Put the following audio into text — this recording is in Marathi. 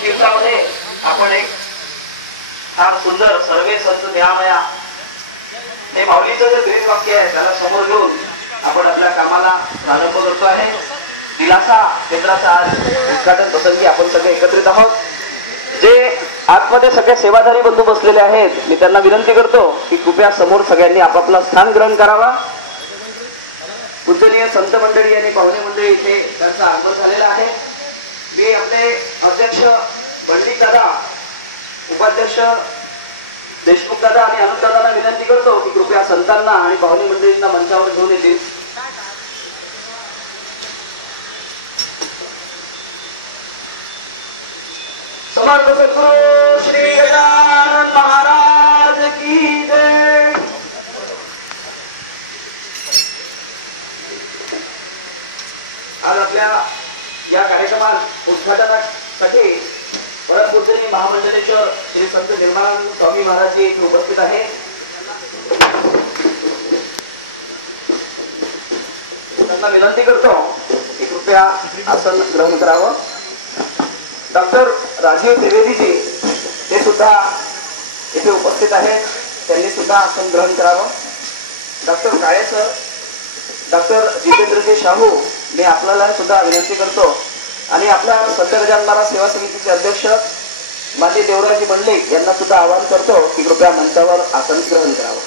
कीर्तनामध्ये आपण एक फार सुंदर सर्वे संत ध्यामया हे माऊलीचं जे ब्रीद वाक्य आहे त्याला समोर घेऊन आपण आपल्या कामाला प्रारंभ करतो आहे। दिलासा केंद्राचा आज उद्घाटन प्रसंगी आपण सगळे एकत्रित आहोत। जे आतमध्ये सगळे सेवाधारी बंधू बसलेले आहेत मी त्यांना विनंती करतो की कृपया समोर सगळ्यांनी आपापला स्थान ग्रहण करावा। पूजनीय संत मंडळी आणि पाहुणे मंडळी इथे त्यांचं आगमन झालेलं आहे। मी आपले अध्यक्ष पंडित दादा, उपाध्यक्ष देशमुख दादा आणि आनंद दादांना विनंती करतो की कृपया संतांना आणि पाहुणे मंडळींना मंचावर घेऊन येतील। समर्थ सद्गुरु श्री गजानन महाराज की जय। आज आपल्या या कार्यक्रमात उद्घाटनासाठी परम पूजनीय महामंडलेश्वर श्री संत निर्मलानंद स्वामी महाराज जी इथे उपस्थित आहेत। त्यांना विनंती करतो की कृपया आसन ग्रहण करावं। डॉक्टर राजीव त्रिवेदी जी ते सुद्धा इथे उपस्थित आहेत, त्यांनी सुद्धा आसन ग्रहण करावं। डॉक्टर काळे सर, डॉक्टर जितेंद्रजी शाहू मी आपल्याला सुद्धा विनंती करतो आणि आपल्या संत गजानन महाराज सेवा समितीचे अध्यक्ष माननीय देवराजी मंडलिक यांना सुद्धा आवाहन करतो की कृपया मंचावर आसन ग्रहण करावं।